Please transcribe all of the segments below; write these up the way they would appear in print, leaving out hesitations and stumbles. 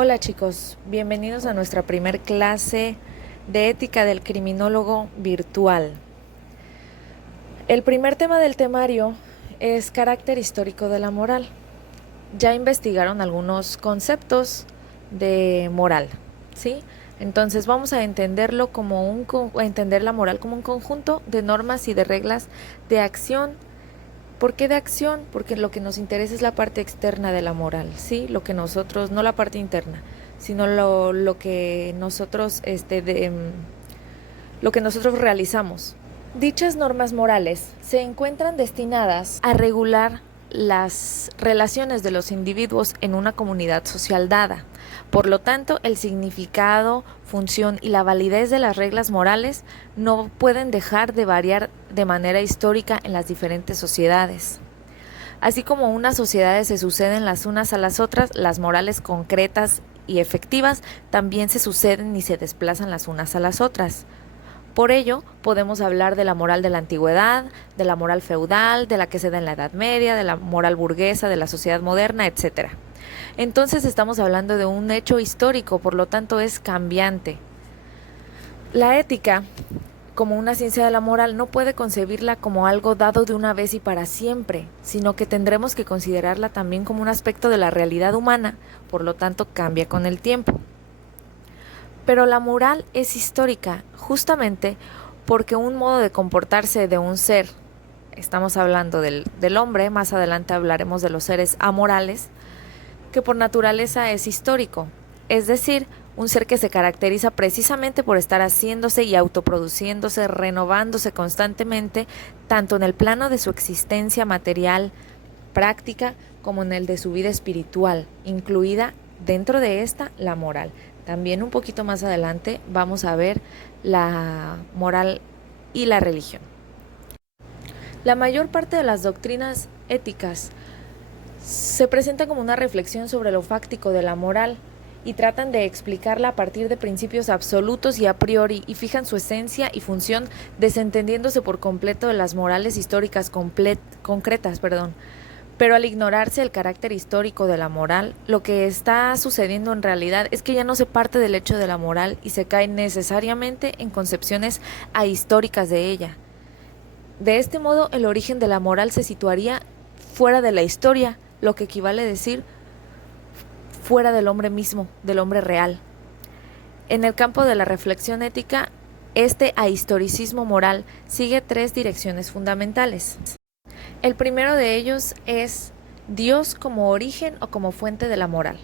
Hola chicos, bienvenidos a nuestra primer clase de ética del criminólogo virtual. El primer tema del temario es carácter histórico de la moral. Ya investigaron algunos conceptos de moral, ¿sí? Entonces vamos a entenderlo a entender la moral como un conjunto de normas y de reglas de acción. ¿Por qué de acción? Porque lo que nos interesa es la parte externa de la moral, ¿sí? Lo que nosotros, no la parte interna, sino lo que nosotros, lo que nosotros realizamos. Dichas normas morales se encuentran destinadas a regular las relaciones de los individuos en una comunidad social dada. Por lo tanto, el significado, función y la validez de las reglas morales no pueden dejar de variar de manera histórica en las diferentes sociedades. Así como unas sociedades se suceden las unas a las otras, las morales concretas y efectivas también se suceden y se desplazan las unas a las otras. Por ello, podemos hablar de la moral de la antigüedad, de la moral feudal, de la que se da en la Edad Media, de la moral burguesa, de la sociedad moderna, etc. Entonces estamos hablando de un hecho histórico, por lo tanto es cambiante. La ética, como una ciencia de la moral, no puede concebirla como algo dado de una vez y para siempre, sino que tendremos que considerarla también como un aspecto de la realidad humana, por lo tanto cambia con el tiempo. Pero la moral es histórica justamente porque un modo de comportarse de un ser, estamos hablando del hombre, más adelante hablaremos de los seres amorales, que por naturaleza es histórico, es decir, un ser que se caracteriza precisamente por estar haciéndose y autoproduciéndose, renovándose constantemente, tanto en el plano de su existencia material, práctica, como en el de su vida espiritual, incluida dentro de esta la moral. También un poquito más adelante vamos a ver la moral y la religión. La mayor parte de las doctrinas éticas se presentan como una reflexión sobre lo fáctico de la moral y tratan de explicarla a partir de principios absolutos y a priori y fijan su esencia y función desentendiéndose por completo de las morales históricas concretas. Pero al ignorarse el carácter histórico de la moral, lo que está sucediendo en realidad es que ya no se parte del hecho de la moral y se cae necesariamente en concepciones ahistóricas de ella. De este modo, el origen de la moral se situaría fuera de la historia, lo que equivale a decir fuera del hombre mismo, del hombre real. En el campo de la reflexión ética, este ahistoricismo moral sigue tres direcciones fundamentales. El primero de ellos es Dios como origen o como fuente de la moral.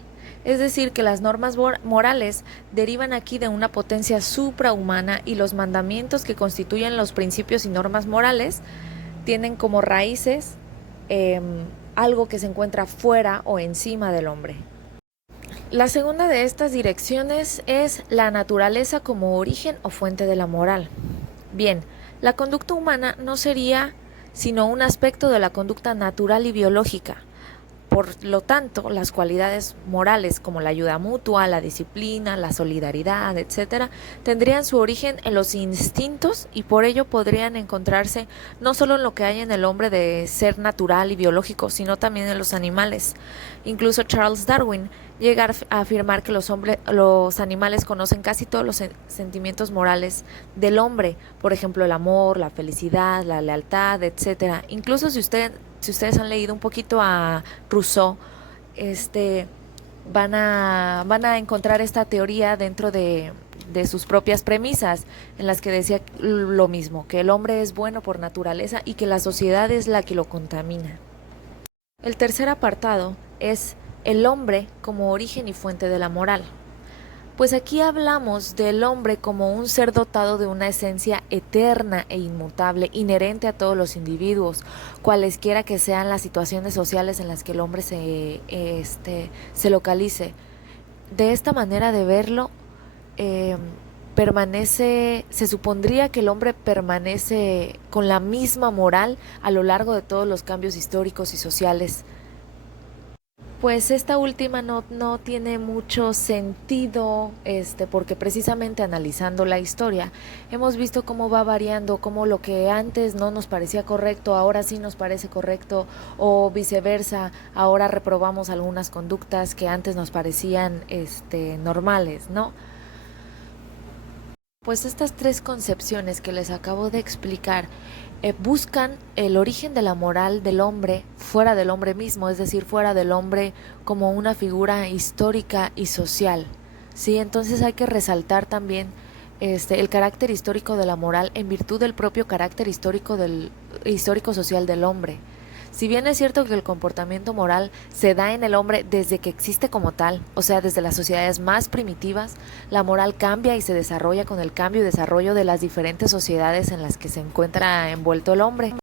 Es decir, que las normas morales derivan aquí de una potencia suprahumana y los mandamientos que constituyen los principios y normas morales tienen como raíces algo que se encuentra fuera o encima del hombre. La segunda de estas direcciones es la naturaleza como origen o fuente de la moral. Bien, la conducta humana no sería sino un aspecto de la conducta natural y biológica. Por lo tanto, las cualidades morales como la ayuda mutua, la disciplina, la solidaridad, etc., tendrían su origen en los instintos y por ello podrían encontrarse no solo en lo que hay en el hombre de ser natural y biológico, sino también en los animales. Incluso Charles Darwin llega a afirmar que los animales conocen casi todos los sentimientos morales del hombre, por ejemplo el amor, la felicidad, la lealtad, etc. Incluso si ustedes han leído un poquito a Rousseau, van a encontrar esta teoría dentro de sus propias premisas, en las que decía lo mismo, que el hombre es bueno por naturaleza y que la sociedad es la que lo contamina. El tercer apartado es el hombre como origen y fuente de la moral. Pues aquí hablamos del hombre como un ser dotado de una esencia eterna e inmutable, inherente a todos los individuos, cualesquiera que sean las situaciones sociales en las que el hombre se localice. De esta manera de verlo, se supondría que el hombre permanece con la misma moral a lo largo de todos los cambios históricos y sociales. Pues esta última no tiene mucho sentido, porque precisamente analizando la historia, hemos visto cómo va variando, cómo lo que antes no nos parecía correcto, ahora sí nos parece correcto, o viceversa, ahora reprobamos algunas conductas que antes nos parecían, normales, ¿no? Pues estas tres concepciones que les acabo de explicar buscan el origen de la moral del hombre fuera del hombre mismo, es decir, fuera del hombre como una figura histórica y social. Sí, entonces hay que resaltar también el carácter histórico de la moral en virtud del propio carácter histórico social del hombre. Si bien es cierto que el comportamiento moral se da en el hombre desde que existe como tal, o sea, desde las sociedades más primitivas, la moral cambia y se desarrolla con el cambio y desarrollo de las diferentes sociedades en las que se encuentra envuelto el hombre.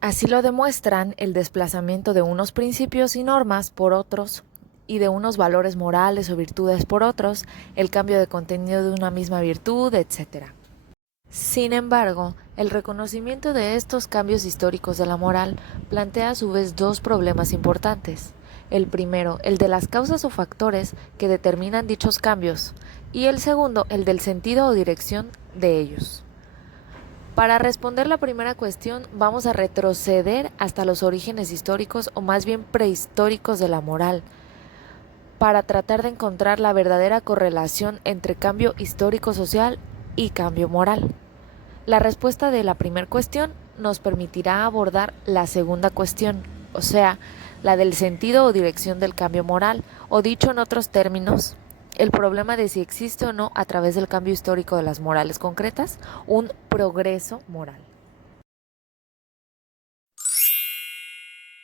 Así lo demuestran el desplazamiento de unos principios y normas por otros y de unos valores morales o virtudes por otros, el cambio de contenido de una misma virtud, etc. Sin embargo, el reconocimiento de estos cambios históricos de la moral plantea a su vez dos problemas importantes. El primero, el de las causas o factores que determinan dichos cambios, y el segundo, el del sentido o dirección de ellos. Para responder la primera cuestión, vamos a retroceder hasta los orígenes históricos o más bien prehistóricos de la moral, para tratar de encontrar la verdadera correlación entre cambio histórico-social y cambio moral. La respuesta de la primera cuestión nos permitirá abordar la segunda cuestión, o sea, la del sentido o dirección del cambio moral, o dicho en otros términos, el problema de si existe o no a través del cambio histórico de las morales concretas un progreso moral.